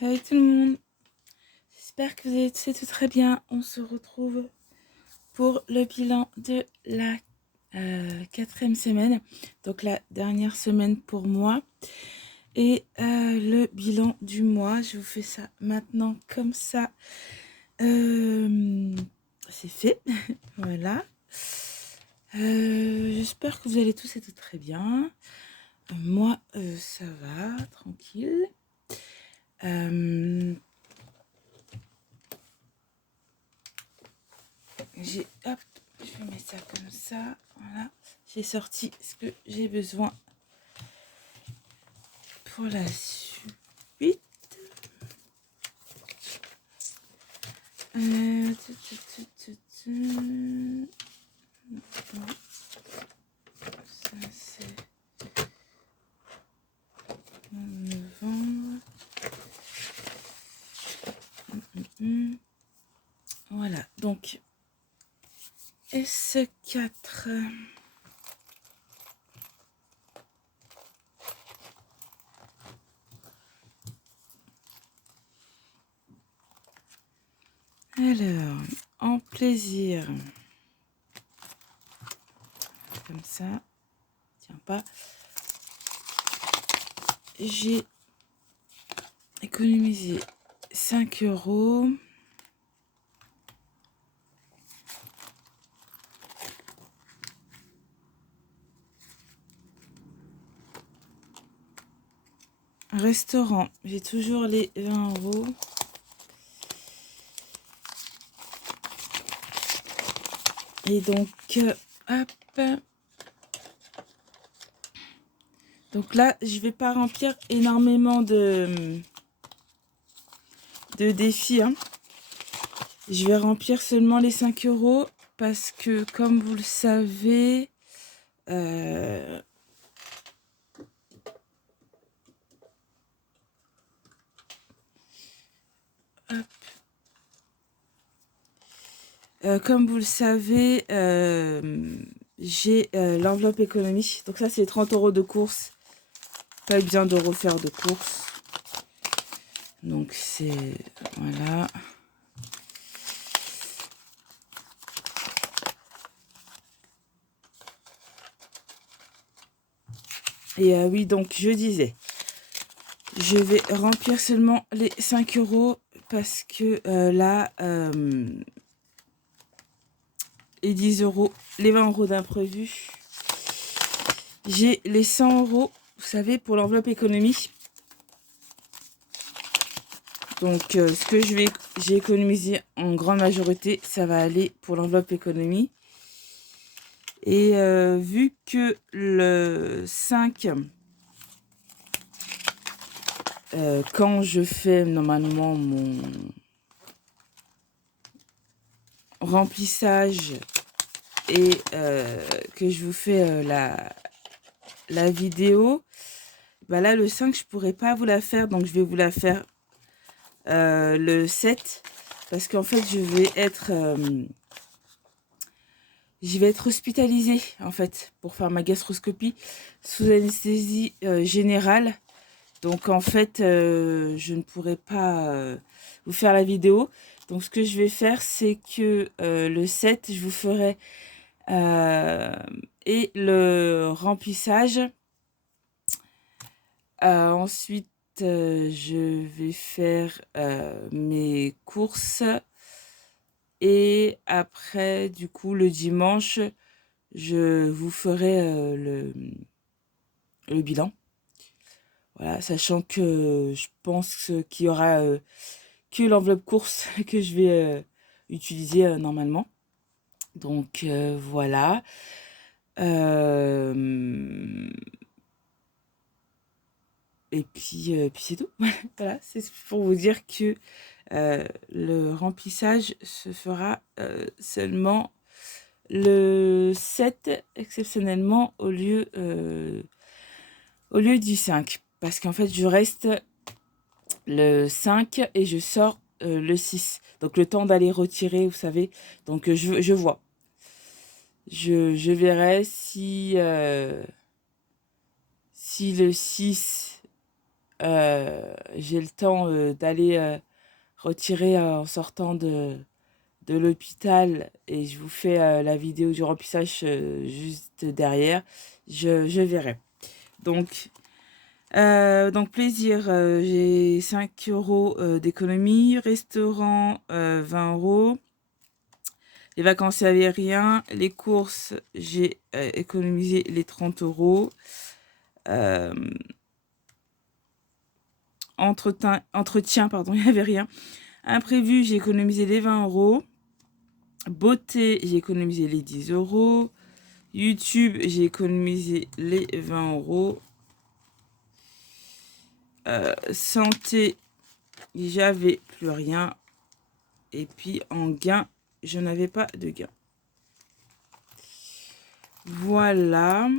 Hey tout le monde, j'espère que vous allez tous et tout très bien. On se retrouve pour le bilan de la 4e semaine, donc la dernière semaine pour moi. Et le bilan du mois, je vous fais ça maintenant comme ça. C'est fait, voilà. J'espère que vous allez tous et toutes très bien. Moi, ça va, tranquille. Hop, je vais mettre ça comme ça, voilà. J'ai sorti ce que j'ai besoin pour la suite. Ça c'est en novembre. Voilà, donc S4. Alors, en plaisir. Comme ça. Tiens pas. J'ai économisé 5 €. Restaurant, j'ai toujours les 20 €. Et donc, hop. Donc là, je vais pas remplir énormément de défis. Hein. Je vais remplir seulement les 5 € parce que, comme vous le savez, comme vous le savez, j'ai l'enveloppe économie. Donc ça, c'est 30 € de course. Pas besoin de refaire de course. Donc c'est... Voilà. Et oui, donc je disais, je vais remplir seulement les 5 € parce que là, les 10 €, les 20 € d'imprévu, j'ai les 100 €, vous savez, pour l'enveloppe économie. Donc, ce que j'ai économisé en grande majorité, ça va aller pour l'enveloppe économie. Et vu que le 5, quand je fais normalement mon remplissage et que je vous fais la vidéo, bah là, le 5, je pourrais pas vous la faire. Donc, je vais vous la faire le 7. Parce qu'en fait, je vais être hospitalisée, en fait, pour faire ma gastroscopie sous anesthésie générale. Donc, en fait, je ne pourrai pas vous faire la vidéo. Donc, ce que je vais faire, c'est que le 7, je vous ferai et le remplissage. Ensuite, je vais faire mes courses. Et après, du coup, le dimanche, je vous ferai le bilan. Voilà, sachant que je pense qu'il y aura que l'enveloppe course que je vais utiliser normalement. Donc, voilà. Et puis c'est tout. Voilà, c'est pour vous dire que le remplissage se fera seulement le 7, exceptionnellement, au lieu du 5. Parce qu'en fait, je reste le 5 et je sors le 6. Donc, le temps d'aller retirer, vous savez. Donc, je vois. Je verrai si le 6 j'ai le temps d'aller retirer en sortant de l'hôpital et je vous fais la vidéo du remplissage juste derrière, je verrai. Donc plaisir, j'ai 5 euros d'économie, restaurant 20 euros, les vacances il n'y avait rien, les courses j'ai économisé les 30 euros, euh, entretien pardon, il n'y avait rien, imprévu j'ai économisé les 20 euros, beauté j'ai économisé les 10 euros, YouTube j'ai économisé les 20 euros, santé j'avais plus rien. Et puis en gain, je n'avais pas de gain. Voilà.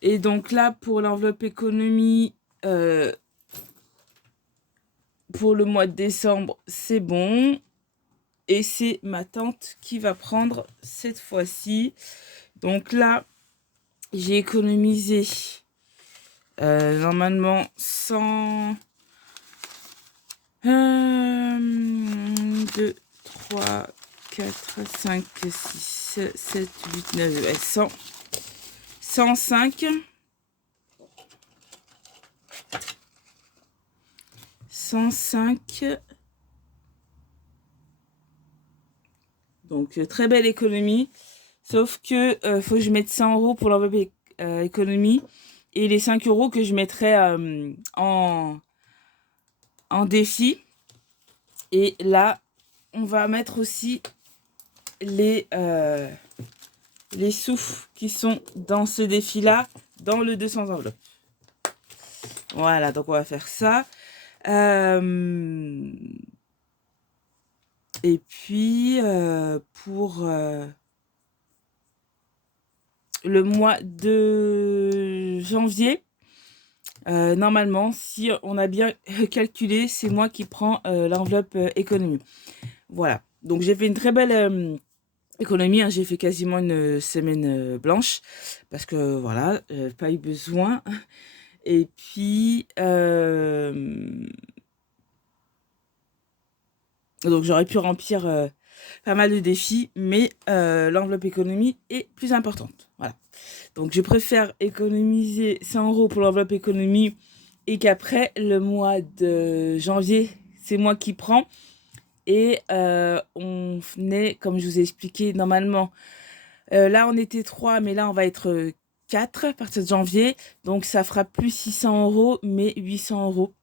Et donc là, pour l'enveloppe économie, pour le mois de décembre, c'est bon. Et c'est ma tante qui va prendre cette fois-ci. Donc là, j'ai économisé normalement 100... 2, 3, 4, 5, 6, 7, 8, 9, 100, 105, 105. Donc, très belle économie. Sauf que faut que je mette 100 euros pour l'enveloppe économie. Et les 5 euros que je mettrai en défi. Et là, on va mettre aussi les sous qui sont dans ce défi-là, dans le 200 enveloppes. Voilà, donc on va faire ça. Et puis, pour le mois de janvier, normalement, si on a bien calculé, c'est moi qui prends l'enveloppe économie. Voilà, donc j'ai fait une très belle économie, hein. J'ai fait quasiment une semaine blanche, parce que voilà, pas eu besoin. Et puis, donc j'aurais pu remplir pas mal de défis, mais l'enveloppe économie est plus importante. Voilà. Donc je préfère économiser 100 euros pour l'enveloppe économie et qu'après, le mois de janvier, c'est moi qui prends. Et on est, comme je vous ai expliqué, normalement, là on était 3, mais là on va être 4 à partir de janvier. Donc ça fera plus 600 euros, mais 800 euros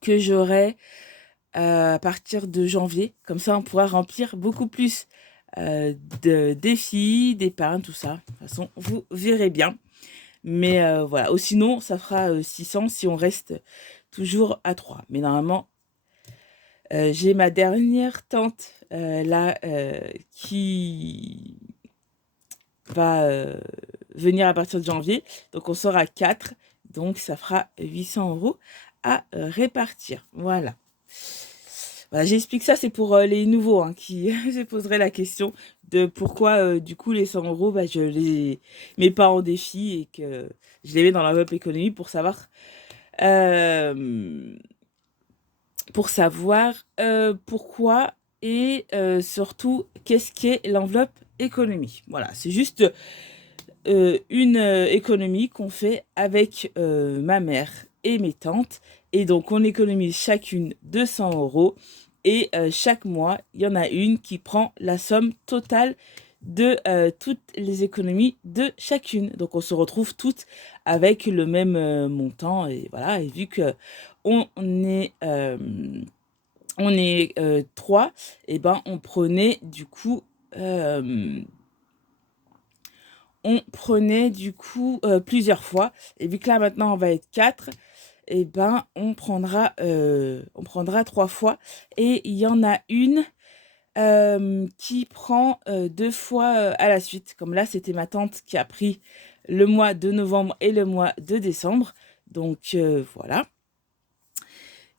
que j'aurai à partir de janvier. Comme ça, on pourra remplir beaucoup plus de défis, d'épargne, tout ça. De toute façon, vous verrez bien. Mais voilà. Ou sinon, ça fera 600 si on reste toujours à 3. Mais normalement, j'ai ma dernière tante là qui va venir à partir de janvier. Donc, on sera 4. Donc, ça fera 800 euros à répartir. Voilà. Voilà, j'explique ça, c'est pour les nouveaux hein, qui se poseraient la question de pourquoi, du coup, les 100 euros, je les mets pas en défi et que je les mets dans l'enveloppe économie euh, pour savoir pourquoi et surtout qu'est-ce qu'est l'enveloppe économie. Voilà, c'est juste une économie qu'on fait avec ma mère et mes tantes. Et donc, on économise chacune 200 euros. Et chaque mois, il y en a une qui prend la somme totale de toutes les économies de chacune. Donc, on se retrouve toutes avec le même montant. Et voilà, et vu que on est, trois, et ben, on prenait du coup... plusieurs fois. Et vu que là, maintenant, on va être 4, et ben, on prendra 3 fois. Et il y en a une qui prend 2 fois à la suite. Comme là, c'était ma tante qui a pris le mois de novembre et le mois de décembre. Donc, voilà.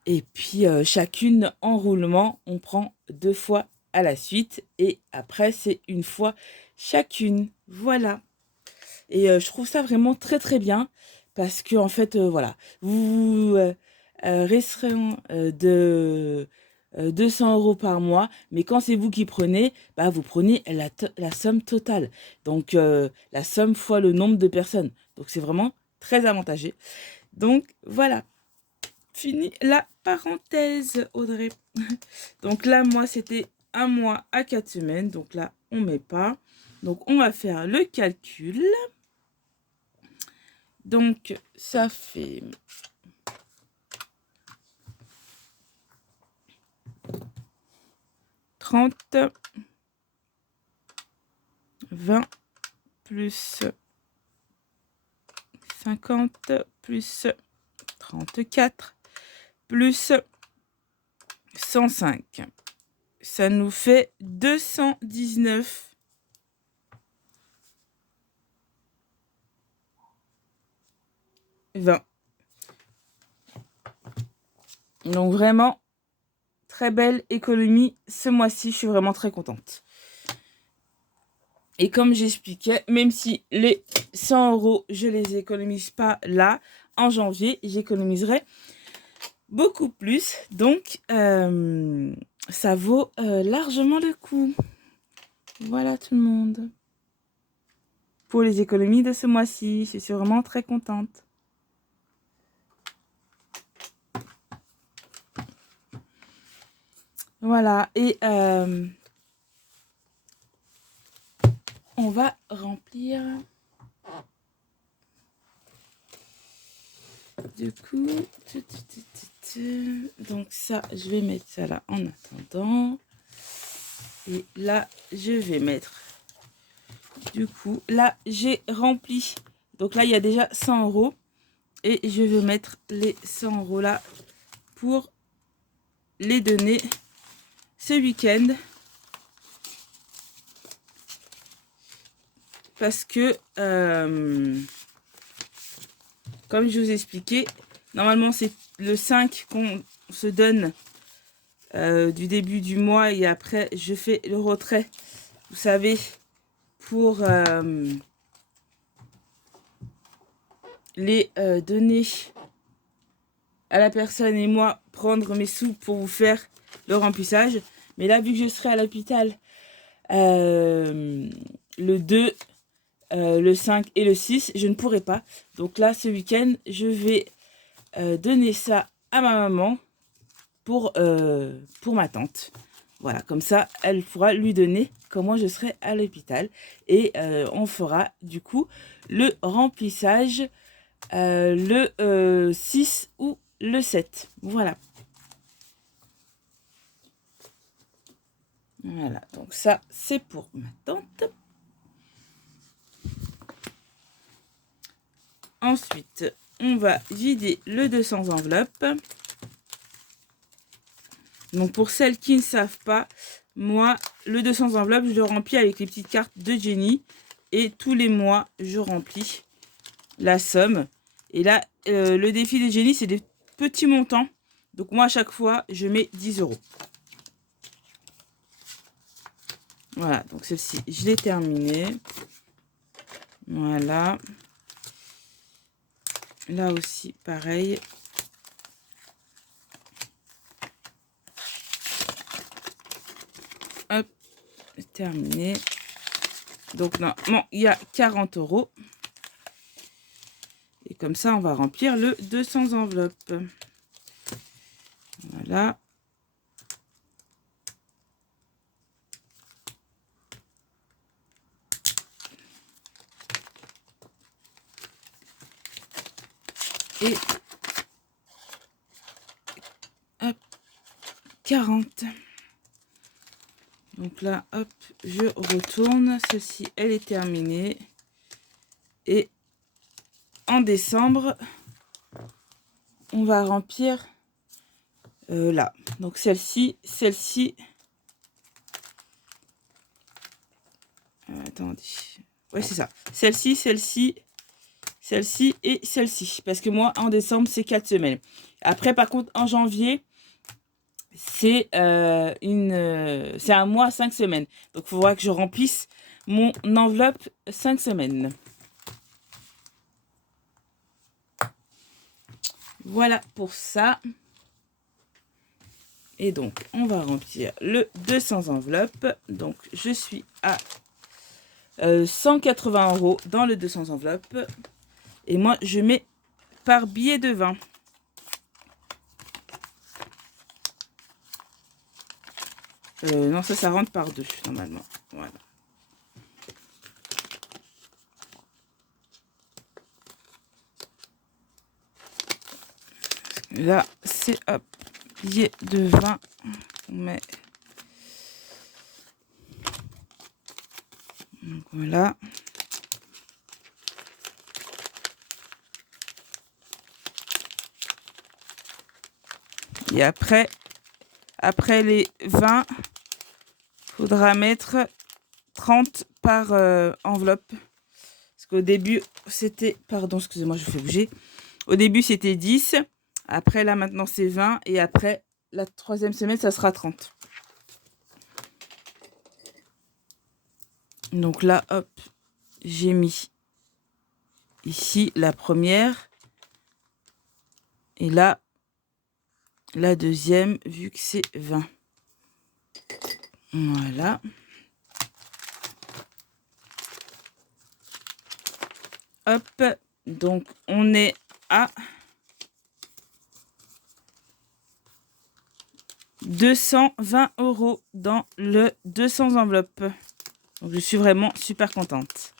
Et puis, chacune en roulement, on prend 2 fois à la suite. Et après, c'est une fois chacune. Voilà. Et je trouve ça vraiment très très bien parce que en fait, voilà, vous resterez de 200 € par mois, mais quand c'est vous qui prenez, bah, vous prenez la somme totale. Donc, la somme fois le nombre de personnes. Donc, c'est vraiment très avantageux. Donc, voilà. Fini la parenthèse, Audrey. Donc là, moi, c'était un mois à 4 semaines. Donc là, on met pas. Donc, on va faire le calcul. Donc, ça fait 30, 20 plus 50 plus 34 plus 105. Ça nous fait 219. Donc vraiment, très belle économie ce mois-ci. Je suis vraiment très contente. Et comme j'expliquais, même si les 100 €, je les économise pas là, en janvier, j'économiserai beaucoup plus. Donc, ça vaut largement le coup. Voilà tout le monde. Pour les économies de ce mois-ci, je suis vraiment très contente. Voilà, et on va remplir. Du coup, donc ça, je vais mettre ça là en attendant. Et là, je vais mettre. Du coup, là, j'ai rempli. Donc là, il y a déjà 100 €. Et je vais mettre les 100 € là pour les donner ce week-end. Parce que, comme je vous ai expliqué, normalement, c'est le 5 qu'on se donne du début du mois. Et après, je fais le retrait, vous savez, pour les donner à la personne et moi prendre mes sous pour vous faire le remplissage. Mais là, vu que je serai à l'hôpital le 2, le 5 et le 6, je ne pourrai pas. Donc là, ce week-end, je vais donner ça à ma maman pour ma tante. Voilà, comme ça, elle pourra lui donner comment je serai à l'hôpital. Et on fera du coup le remplissage le 6 ou le 7. Voilà. Voilà, donc ça, c'est pour ma tante. Ensuite, on va vider le 200 enveloppes. Donc, pour celles qui ne savent pas, moi, le 200 enveloppes, je le remplis avec les petites cartes de Jenny. Et tous les mois, je remplis la somme. Et là, le défi de Jenny, c'est des petits montants. Donc, moi, à chaque fois, je mets 10 €. Voilà, donc celle-ci, je l'ai terminée. Voilà. Là aussi, pareil. Hop, terminé. Donc, normalement, il y a 40 €. Et comme ça, on va remplir le 200 enveloppes. Voilà. Et hop, 40. Donc là, hop, je retourne. Ceci, elle est terminée. Et en décembre, on va remplir là. Donc celle-ci. Attendez. Ouais, c'est ça. Celle-ci et celle-ci. Parce que moi, en décembre, c'est 4 semaines. Après, par contre, en janvier, c'est un mois, 5 semaines. Donc, il faudra que je remplisse mon enveloppe 5 semaines. Voilà pour ça. Et donc, on va remplir le 200 enveloppes. Donc, je suis à 180 € dans le 200 enveloppes. Et moi, je mets par billet de 20. Non, ça rentre par 2, normalement. Voilà. Là, c'est hop, billet de 20. On met. Donc, voilà. Et après les 20, faudra mettre 30 par enveloppe. Parce qu'au début, c'était... Pardon, excusez-moi, je fais bouger. Au début, c'était 10. Après, là, maintenant, c'est 20. Et après, la 3e semaine, ça sera 30. Donc là, hop, j'ai mis ici la première. Et là, la deuxième, vu que c'est 20. Voilà. Hop, donc on est à 220 € dans le 200 enveloppes. Donc je suis vraiment super contente.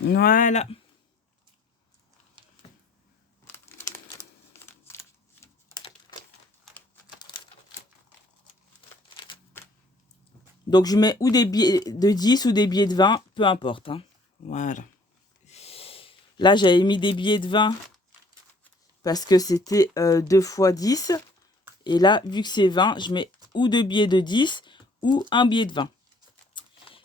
Voilà. Donc je mets ou des billets de 10 ou des billets de 20, peu importe. Hein. Voilà. Là, j'avais mis des billets de 20 parce que c'était 2 fois 10. Et là, vu que c'est 20, je mets ou 2 billets de 10 ou un billet de 20.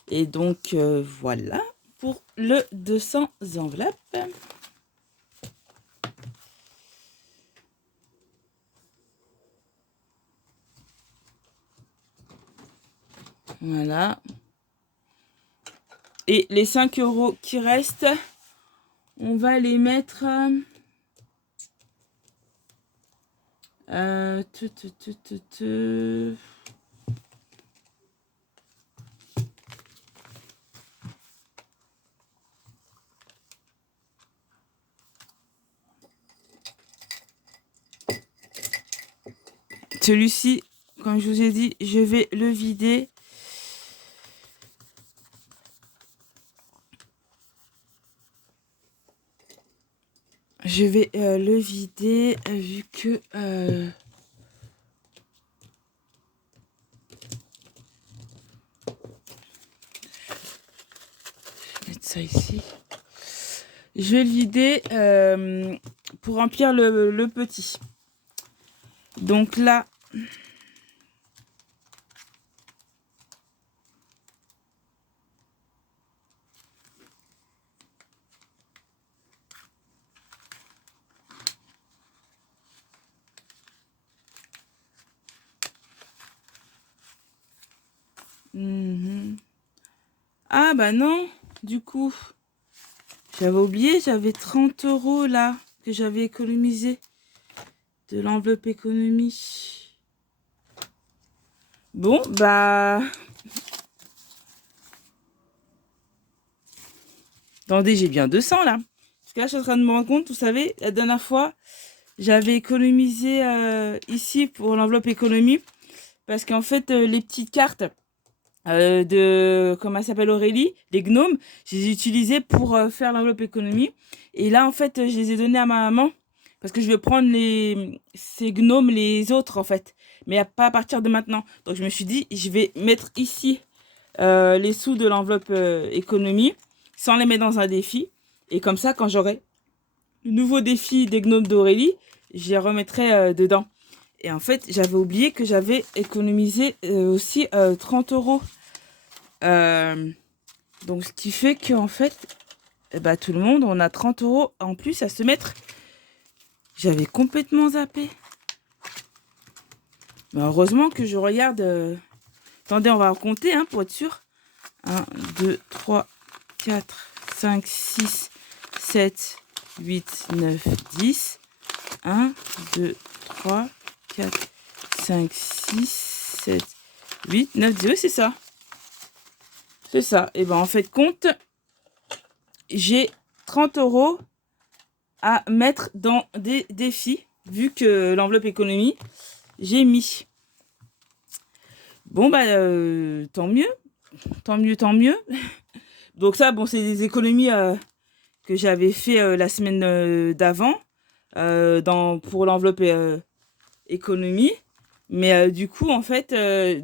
Et donc, voilà pour le 200 enveloppes. Voilà. Et les 5 € qui restent, on va les mettre... Celui-ci, comme je vous ai dit, je vais le vider. Je vais le vider vu que... je vais mettre ça ici. Je vais le vider pour remplir le petit. Donc là... Ah bah non, du coup, j'avais oublié, j'avais 30 € là, que j'avais économisé de l'enveloppe économie. Bon, bah... Attendez, j'ai bien 200 là. Parce que là, je suis en train de me rendre compte, vous savez, la dernière fois, j'avais économisé ici pour l'enveloppe économie. Parce qu'en fait, les petites cartes de, comment elle s'appelle, Aurélie, les gnomes, je les ai utilisées pour faire l'enveloppe économie. Et là, en fait, je les ai données à ma maman. Parce que je vais prendre ces gnomes, les autres, en fait. Mais pas à partir de maintenant. Donc, je me suis dit, je vais mettre ici les sous de l'enveloppe économie, sans les mettre dans un défi. Et comme ça, quand j'aurai le nouveau défi des gnomes d'Aurélie, je les remettrai dedans. Et en fait, j'avais oublié que j'avais économisé aussi 30 €. Donc, ce qui fait qu'en fait, bah, tout le monde, on a 30 € en plus à se mettre. J'avais complètement zappé. Mais heureusement que je regarde... Attendez, on va compter hein, pour être sûr. 1, 2, 3, 4, 5, 6, 7, 8, 9, 10. 1, 2, 3, 4, 5, 6, 7, 8, 9, 10. Oui, c'est ça. C'est ça. Et ben en fait, compte, j'ai 30 € à mettre dans des défis, vu que l'enveloppe économie, j'ai mis. Bon, bah, tant mieux. Tant mieux, tant mieux. Donc ça, bon, c'est des économies que j'avais fait la semaine d'avant pour l'enveloppe économie. Mais du coup, en fait,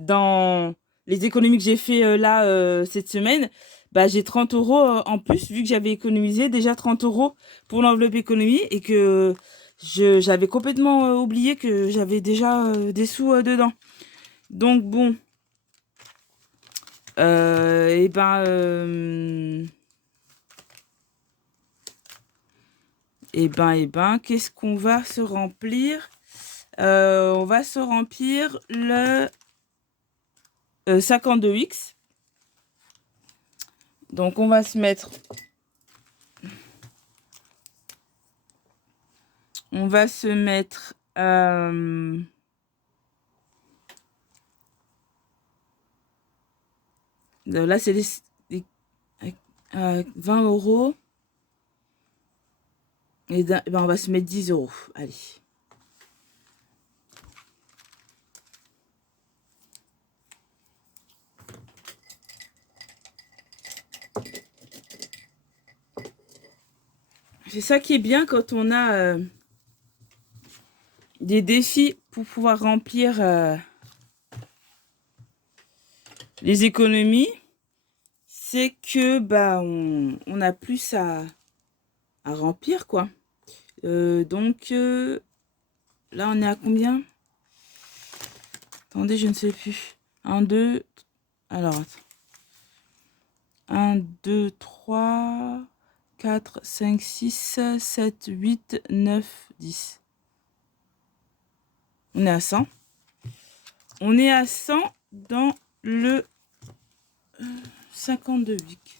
dans les économies que j'ai fait là cette semaine, bah, j'ai 30 € en plus, vu que j'avais économisé déjà 30 € pour l'enveloppe économie et que j'avais complètement oublié que j'avais déjà des sous dedans. Donc bon, et ben, qu'est-ce qu'on va se remplir? On va se remplir le 52X. Donc, on va se mettre... On va se mettre... là, c'est les 20 €. Et ben, on va se mettre 10 €. Allez. C'est ça qui est bien quand on a des défis pour pouvoir remplir les économies. C'est que bah on a plus à remplir, quoi. Donc là, on est à combien? Attendez, je ne sais plus. 1, 2... Alors, attends. 1, 2, 3, 4, 5, 6, 7, 8, 9, 10. On est à 100. On est à 100 dans le 52 week.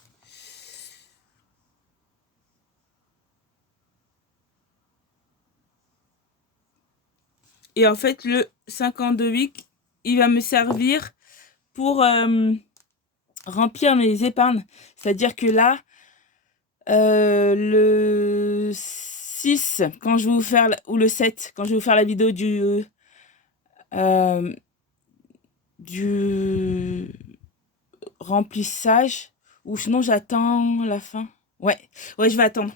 Et en fait, le 52 week, il va me servir pour remplir mes épargnes. C'est-à-dire que là, le 6, quand je vais vous faire, ou le 7, quand je vais vous faire la vidéo du remplissage, ou sinon j'attends la fin. Ouais, je vais attendre.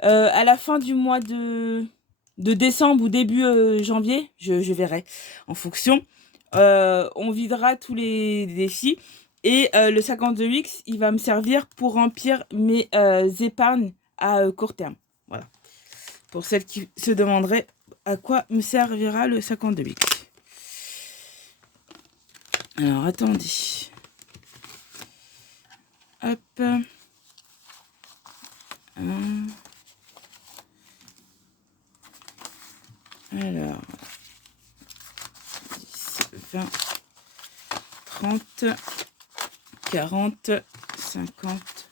À la fin du mois de décembre ou début janvier, je verrai en fonction. On videra tous les défis. Et le 52X, il va me servir pour remplir mes épargnes à court terme. Voilà. Pour celles qui se demanderaient à quoi me servira le 52X. Alors, attendez. Hop. Alors. 10, 20, 30, 40, 50,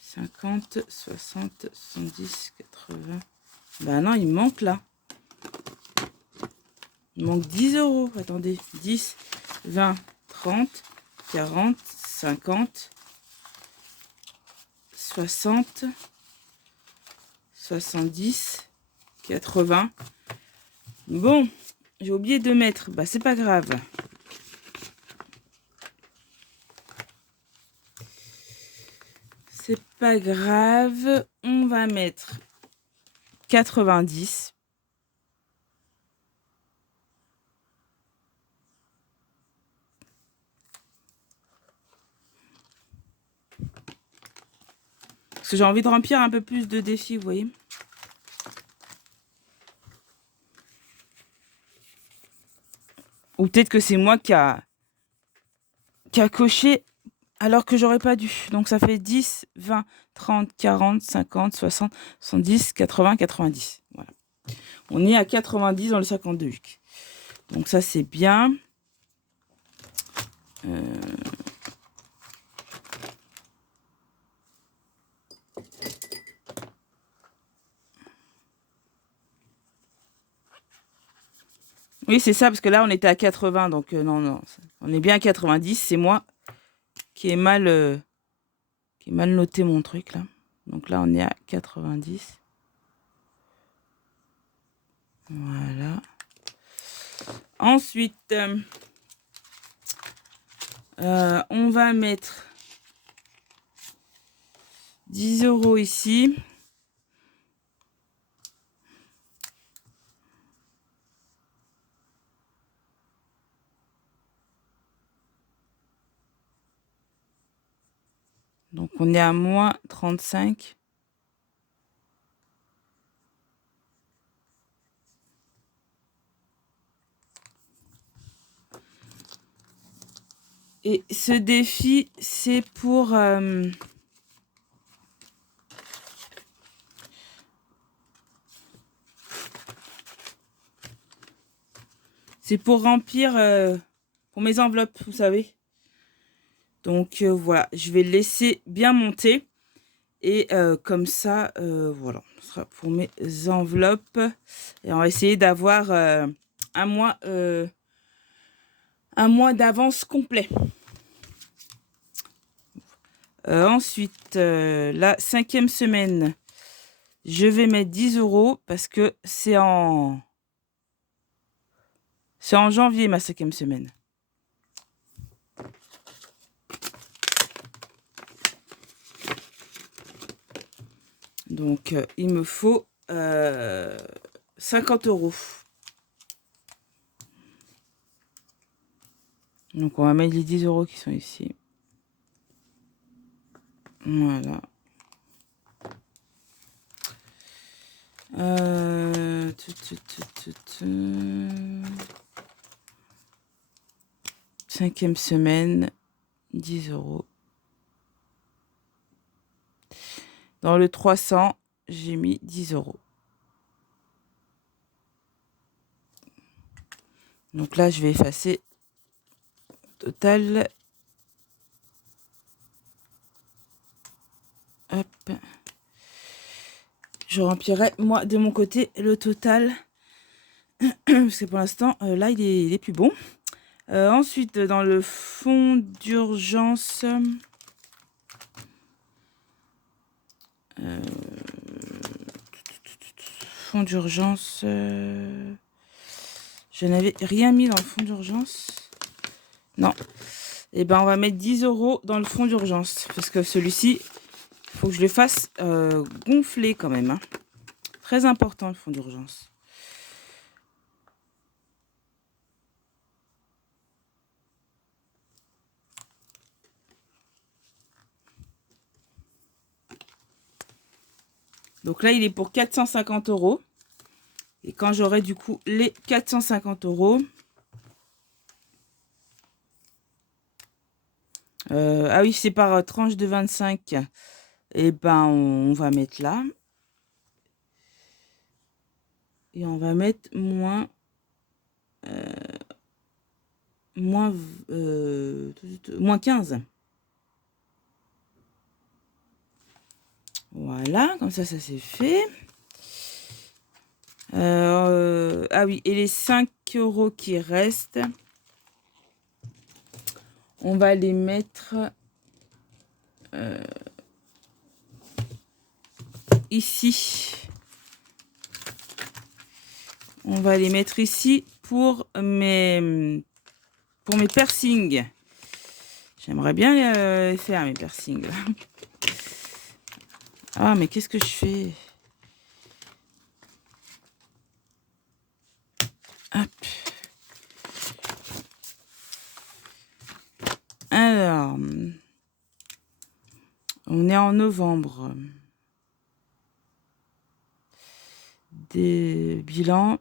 50, 60, 70, 80. Bah non, il me manque là. Il manque 10 €. Attendez. 10, 20, 30, 40, 50, 60, 70, 80. Bon, j'ai oublié de mettre. Bah, c'est pas grave. C'est pas grave. On va mettre 90. Parce que j'ai envie de remplir un peu plus de défis, vous voyez. Ou peut-être que c'est moi qui a coché alors que j'aurais pas dû. Donc ça fait 10, 20, 30, 40, 50, 60, 70, 80, 90. Voilà. On est à 90 dans le 52. Donc ça, c'est bien. Oui, c'est ça, parce que là, on était à 80, donc non, non. On est bien à 90. C'est moi qui ai mal noté mon truc, là. Donc là, on est à 90. Voilà. Ensuite, on va mettre 10 € ici. Donc, on est à moins 35. Et ce défi, c'est pour... c'est pour remplir pour mes enveloppes, vous savez. Donc, voilà, je vais le laisser bien monter. Et comme ça, voilà, ce sera pour mes enveloppes. Et on va essayer d'avoir un mois d'avance complet. Ensuite, la 5e semaine, je vais mettre 10 € parce que c'est en janvier, ma 5e semaine. Donc, il me faut 50 €. Donc, on va mettre les 10 € qui sont ici. Voilà. 5e semaine, 10 €. Dans le 300, j'ai mis 10 €. Donc là, je vais effacer total. Hop. Je remplirai, moi, de mon côté, le total. Parce que pour l'instant, là, il est plus bon. Ensuite, dans le fonds d'urgence... fonds d'urgence... je n'avais rien mis dans le fonds d'urgence. Non. Et ben, on va mettre 10 € dans le fonds d'urgence. Parce que celui-ci, il faut que je le fasse gonfler quand même. Hein. Très important, le fonds d'urgence. Donc là, il est pour 450 €. Et quand j'aurai du coup les 450 €... ah oui, c'est par tranche de 25. Et ben, on va mettre là. Et on va mettre moins... moins 15. Voilà, comme ça c'est fait. Ah oui, et les 5 € qui restent, on va les mettre ici. On va les mettre ici pour mes piercings. J'aimerais bien les faire, mes piercings. Ah, mais qu'est-ce que je fais? Hop. Alors, on est en novembre. Des bilans.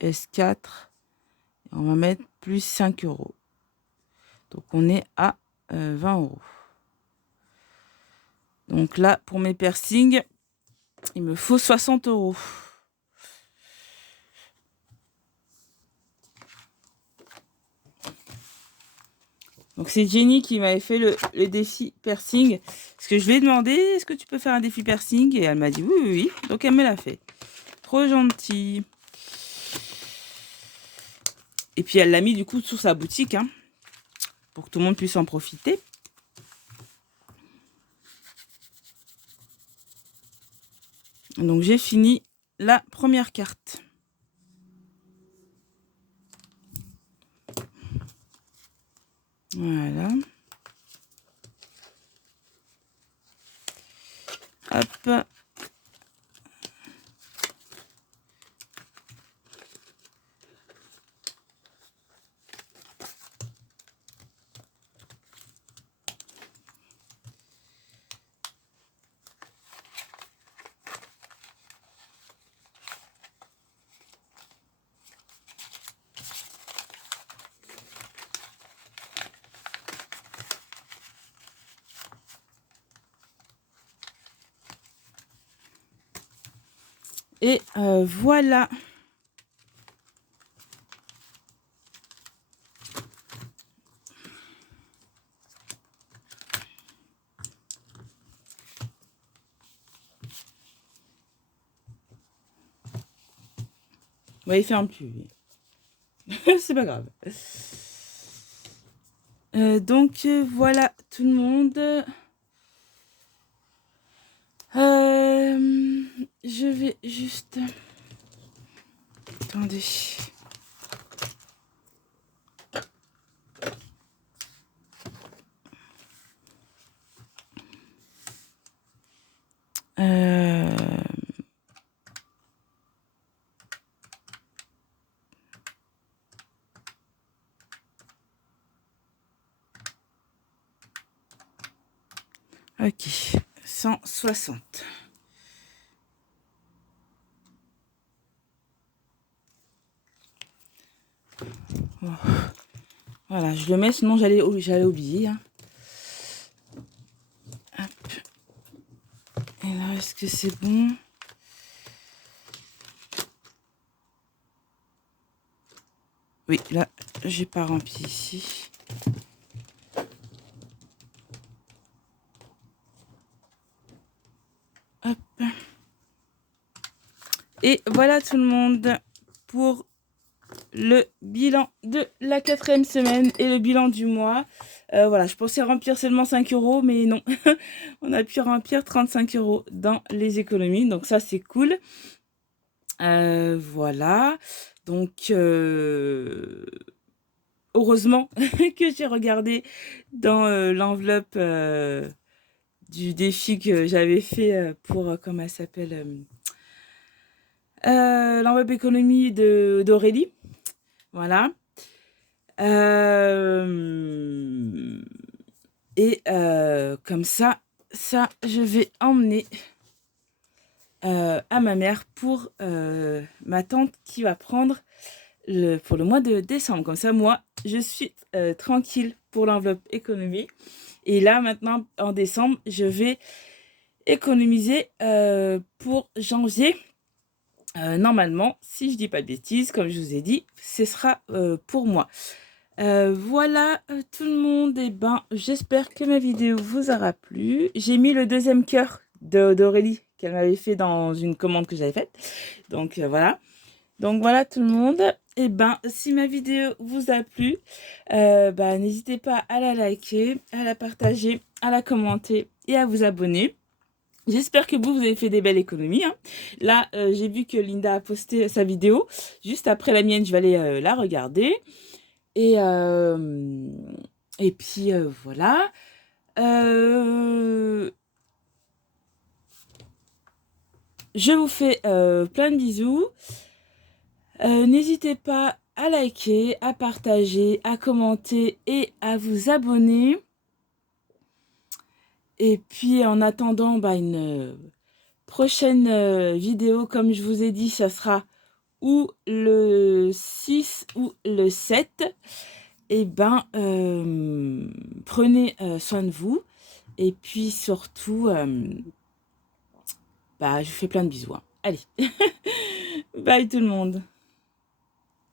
S4. On va mettre plus 5 €. Donc, on est à 20 €. Donc là, pour mes piercings, il me faut 60 €. Donc c'est Jenny qui m'avait fait le défi piercing. Parce que je lui ai demandé, est-ce que tu peux faire un défi piercing? Et elle m'a dit oui, oui, oui. Donc elle me l'a fait. trop gentil. Et puis elle l'a mis du coup sur sa boutique, hein, pour que tout le monde puisse en profiter. Donc j'ai fini la première carte. Voilà. Hop. Et voilà. On va y faire un plus. C'est pas grave. Donc voilà tout le monde. Je vais juste... Attendez. Ok, 160. Oh. Voilà, je le mets, sinon j'allais oublier. Hein. Hop. Et là, est-ce que c'est bon? Oui, là, j'ai pas rempli ici. Hop. Et voilà tout le monde pour le bilan de la 4e semaine et le bilan du mois. Voilà, je pensais remplir seulement 5 €, mais non. On a pu remplir 35 € dans les économies, donc ça c'est cool. Voilà, donc heureusement que j'ai regardé dans l'enveloppe du défi que j'avais fait pour, comment elle s'appelle, l'enveloppe économie d'Aurélie. Voilà. Et comme ça, je vais emmener à ma mère pour ma tante qui va prendre pour le mois de décembre. Comme ça, moi, je suis tranquille pour l'enveloppe économie. Et là, maintenant, en décembre, je vais économiser pour janvier. Normalement, si je dis pas de bêtises, comme je vous ai dit, ce sera pour moi. Voilà tout le monde. Et ben, j'espère que ma vidéo vous aura plu. J'ai mis le deuxième cœur d'Aurélie qu'elle m'avait fait dans une commande que j'avais faite. Donc voilà. Donc voilà tout le monde. Et ben, si ma vidéo vous a plu, n'hésitez pas à la liker, à la partager, à la commenter et à vous abonner. J'espère que vous avez fait des belles économies. Hein. Là, j'ai vu que Linda a posté sa vidéo. Juste après la mienne, je vais aller la regarder. Et puis, voilà. Je vous fais plein de bisous. N'hésitez pas à liker, à partager, à commenter et à vous abonner. Et puis, en attendant une prochaine vidéo, comme je vous ai dit, ça sera ou le 6 ou le 7. Et prenez soin de vous. Et puis surtout, je vous fais plein de bisous. Hein. Allez, bye tout le monde.